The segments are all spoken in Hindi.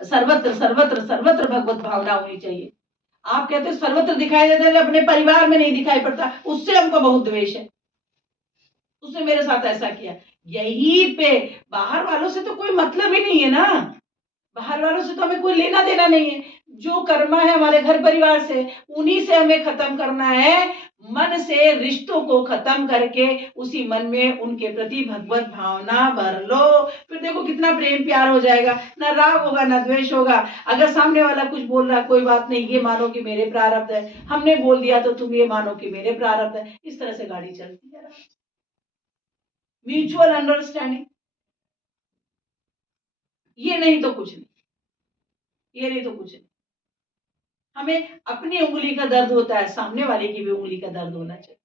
सर्वत्र सर्वत्र सर्वत्र भगवत भावना होनी चाहिए। आप कहते हो सर्वत्र दिखाई देता है, अपने परिवार में नहीं दिखाई पड़ता, उससे हमको बहुत द्वेष है, उसने मेरे साथ ऐसा किया। यही पे बाहर वालों से तो कोई मतलब ही नहीं है ना, बाहर वालों से तो हमें कोई लेना देना नहीं है। जो कर्मा है हमारे घर परिवार से, उन्हीं से हमें खत्म करना है। मन से रिश्तों को खत्म करके उसी मन में उनके प्रति भगवत भावना भर लो, फिर देखो कितना प्रेम प्यार हो जाएगा, ना राग होगा ना द्वेष होगा। अगर सामने वाला कुछ बोल रहा है, कोई बात नहीं, ये मानो कि मेरे प्रारब्ध है, हमने बोल दिया तो तुम ये मानो कि मेरे प्रारब्ध है। इस तरह से गाड़ी चलती है, म्यूचुअल अंडरस्टैंडिंग। ये नहीं तो कुछ नहीं, ये नहीं तो कुछ नहीं। हमें अपनी उंगली का दर्द होता है, सामने वाले की भी उंगली का दर्द होना चाहिए।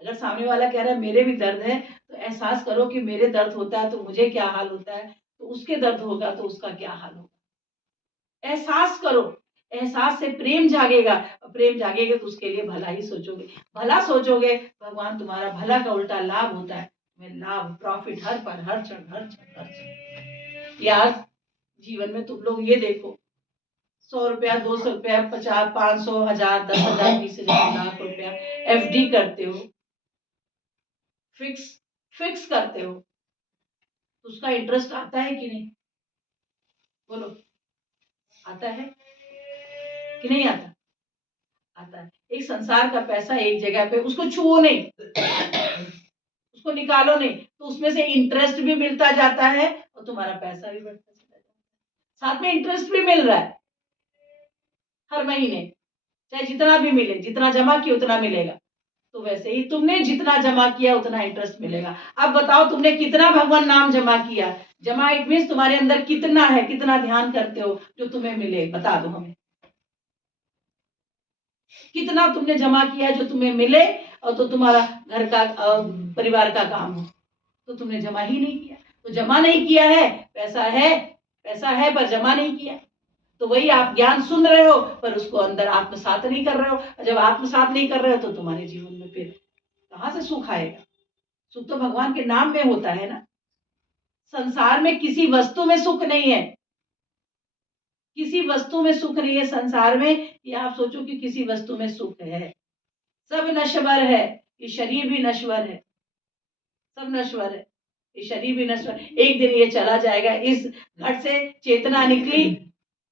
अगर सामने वाला कह रहा है मेरे भी दर्द है, तो एहसास करो कि मेरे दर्द होता है तो मुझे क्या हाल होता है, तो उसके दर्द होगा तो उसका क्या हाल होगा। एहसास करो, एहसास से प्रेम जागेगा, प्रेम जागेगा तो उसके लिए भला ही सोचोगे, भला सोचोगे, भगवान तुम्हारा भला का उल्टा लाभ होता है, तुम्हें लाभ प्रॉफिट हर पर हर क्षण हर क्षण हर क्षण। यार जीवन में तुम लोग ये देखो, 100 रुपया 200 रुपया 50 500 1000 10,000 20,000 लाख रुपया एफडी करते हो, फिक्स फिक्स करते हो, तो उसका इंटरेस्ट आता है कि नहीं, बोलो, आता है कि नहीं आता? आता है। एक संसार का पैसा एक जगह पे, उसको छुओ नहीं, उसको निकालो नहीं, तो उसमें से इंटरेस्ट भी मिलता जाता है और तुम्हारा पैसा भी बढ़ता चला जाता है, साथ में इंटरेस्ट भी मिल रहा है हर महीने, चाहे जितना भी मिले, जितना जमा किया उतना मिलेगा। तो वैसे ही तुमने जितना जमा किया उतना इंटरेस्ट मिलेगा। अब बताओ तुमने कितना भगवान नाम जमा किया, जमा इट मीन्स तुम्हारे अंदर कितना है, कितना ध्यान करते हो जो तुम्हें मिले, बता दो हमें, कितना तुमने जमा किया जो तुम्हें मिले और तो तुम्हारा घर का परिवार का काम हो, तो तुमने जमा ही नहीं किया। तो जमा नहीं किया है, पैसा है, पैसा है पर जमा नहीं किया, तो वही आप ज्ञान सुन रहे हो पर उसको अंदर आत्मसात नहीं कर रहे हो। जब आत्मसात नहीं कर रहे हो तो तुम्हारे जीवन में फिर कहां से सुख आएगा? सुख तो भगवान के नाम में होता है ना। संसार में किसी वस्तु में सुख नहीं है, किसी वस्तु में सुख नहीं है संसार में, ये आप सोचो कि किसी वस्तु में सुख है। सब नश्वर है, ये शरीर भी नश्वर है, सब नश्वर है, ये शरीर भी नश्वर, एक दिन ये चला जाएगा। इस घट से चेतना निकली,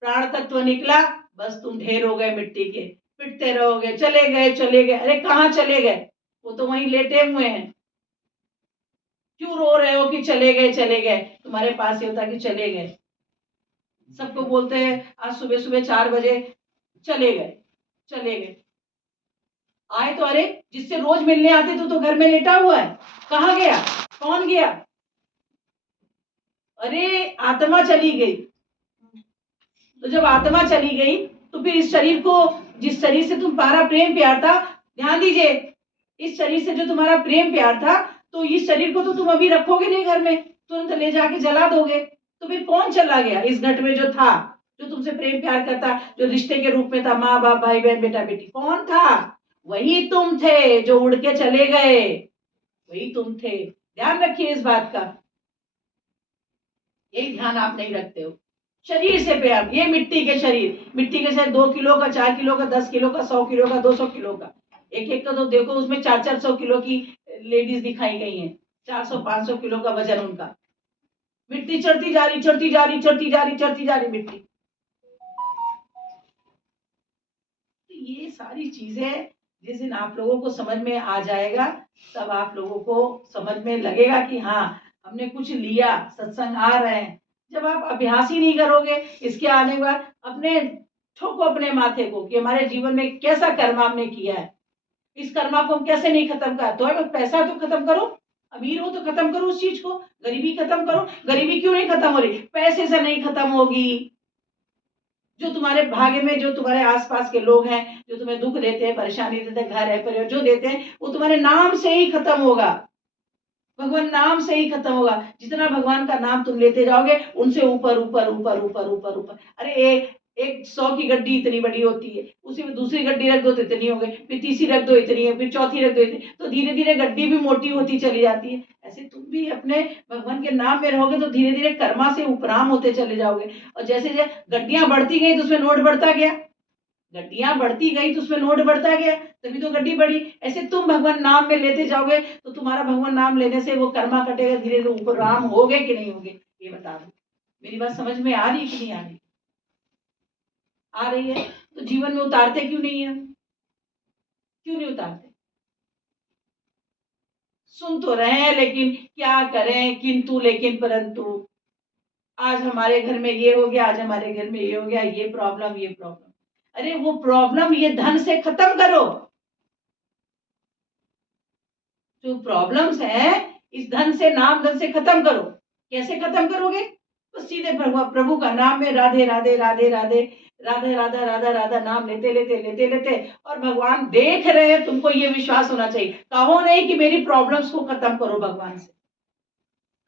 प्राण तत्व निकला, बस तुम ढेर हो गए मिट्टी के, पिटते रहोगे, चले गए चले गए। अरे कहाँ चले गए, वो तो वहीं लेटे हुए हैं। क्यों रो रहे हो कि चले गए चले गए? तुम्हारे पास ये होता कि चले गए। सबको बोलते हैं आज सुबह सुबह 4 बजे चले गए, चले गए, आए तो अरे जिससे रोज मिलने आते तो घर में लेटा हुआ है, कहाँ गया, कौन गया? अरे आत्मा चली गई। तो जब आत्मा चली गई तो फिर इस शरीर को, जिस शरीर से तुम्हारा प्रेम प्यार था, ध्यान दीजिए, इस शरीर से जो तुम्हारा प्रेम प्यार था, तो इस शरीर को तो तुम अभी रखोगे नहीं घर में, तुरंत ले जाके जला दोगे। तो फिर कौन चला गया इस घट में जो था, जो तुमसे प्रेम प्यार करता, जो रिश्ते के रूप में था, माँ बाप भाई बहन बेटा बेटी, कौन था? वही तुम थे जो उड़ के चले गए, वही तुम थे। ध्यान रखिए इस बात का, यही ध्यान आप नहीं रखते हो। शरीर से प्यार, ये मिट्टी के शरीर, मिट्टी के शरीर 2 किलो का 4 किलो का 10 किलो का 100 किलो का 200 किलो का, एक एक का तो देखो उसमें 400 किलो की लेडीज दिखाई गई हैं, 400-500 किलो का वजन उनका। मिट्टी चढ़ती जा रही चढ़ती जा रही चढ़ती जा रही चढ़ती जा रही मिट्टी। तो ये सारी चीजें जिस दिन आप लोगों को समझ में आ जाएगा, तब आप लोगों को समझ में लगेगा कि हाँ हमने कुछ लिया, सत्संग आ रहे हैं। जब आप अभ्यास ही नहीं करोगे, इसके आने के बाद अपने ठोको अपने माथे को कि हमारे जीवन में कैसा कर्म हमने किया है, इस कर्मा को हम कैसे नहीं खत्म कर। तो पैसा तो खत्म करो, अमीर हो तो खत्म करो उस चीज को, गरीबी खत्म करो। गरीबी क्यों नहीं खत्म हो रही? पैसे से नहीं खत्म होगी। जो तुम्हारे भाग्य में, जो तुम्हारे आसपास के लोग हैं जो तुम्हें दुख देते हैं, परेशानी देते हैं, घर है परिवार जो देते हैं, वो तुम्हारे नाम से ही खत्म होगा, भगवान नाम से ही खत्म होगा। जितना भगवान का नाम तुम लेते जाओगे, उनसे ऊपर ऊपर ऊपर ऊपर ऊपर ऊपर। अरे एक 100 की गड्डी इतनी बड़ी होती है, उसी में दूसरी गड्डी रख दो तो इतनी हो गई, फिर तीसरी रख दो इतनी है, फिर चौथी रख दो इतनी, तो धीरे धीरे गड्डी भी मोटी होती चली जाती है। ऐसे तुम भी अपने भगवान के नाम में रहोगे तो धीरे धीरे कर्मा से उपराम होते चले जाओगे। और जैसे जैसे गड्डियां बढ़ती गई तो उसमें नोट बढ़ता गया, गड्डियां बढ़ती गई तो उसमें नोट बढ़ता गया, तभी तो गड्डी बढ़ी। ऐसे तुम भगवान नाम में लेते जाओगे तो तुम्हारा भगवान नाम लेने से वो कर्मा कटेगा, धीरे धीरे उपराम होगे कि नहीं होगे, ये बता दो। मेरी बात समझ में आ रही कि नहीं आ रही? आ रही है तो जीवन में उतारते क्यों नहीं है? क्यों नहीं उतारते? सुन तो रहे हैं लेकिन क्या करें, किंतु लेकिन परंतु। आज हमारे घर में ये हो गया, आज हमारे घर में ये हो गया, ये प्रॉब्लम ये प्रॉब्लम। अरे वो प्रॉब्लम ये धन से खत्म करो। जो प्रॉब्लम्स है इस धन से, नाम धन से खत्म करो। कैसे खत्म करोगे? तो सीधे प्रभु का नाम में राधे राधे राधे राधे राधे राधा राधा राधा नाम लेते लेते लेते लेते, और भगवान देख रहे हैं। तुमको ये विश्वास होना चाहिए, कहो नहीं कि मेरी प्रॉब्लम्स को खत्म करो भगवान से,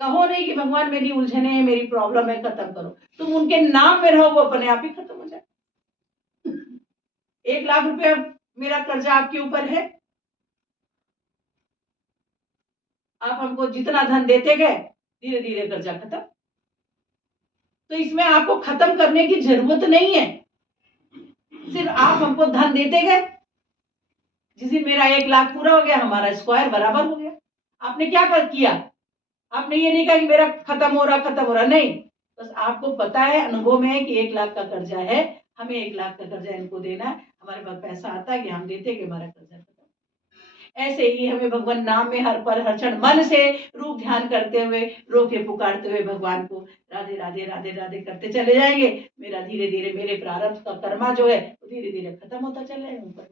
कहो नहीं कि भगवान मेरी उलझने है, मेरी प्रॉब्लम है, खत्म करो। तुम उनके नाम में रहो, वो अपने आप ही खत्म हो जाए। 1 लाख रुपया मेरा कर्जा आपके ऊपर है, आप हमको जितना धन देते गए धीरे धीरे कर्जा खत्म। तो इसमें आपको खत्म करने की जरूरत नहीं है, सिर्फ आप हमको धन देते गए। जिस दिन मेरा 1 लाख पूरा हो गया, हमारा स्क्वायर बराबर हो गया। आपने क्या किया? आपने ये नहीं कहा कि मेरा खत्म हो रहा, नहीं। बस आपको पता है, अनुभव में है कि 1 लाख का कर्जा है, हमें 1 लाख का कर्जा इनको देना है, हमारे पास पैसा आता है कि हम देते कि हमारा कर्जा खत्म। ऐसे ही हमें भगवान नाम में हर पर हर क्षण मन से रूप ध्यान करते हुए, रोके पुकारते हुए भगवान को राधे राधे राधे राधे करते चले जाएंगे। मेरा धीरे धीरे मेरे प्रारब्ध का कर्मा जो है वो धीरे धीरे खत्म होता चले जाएगा, ऊपर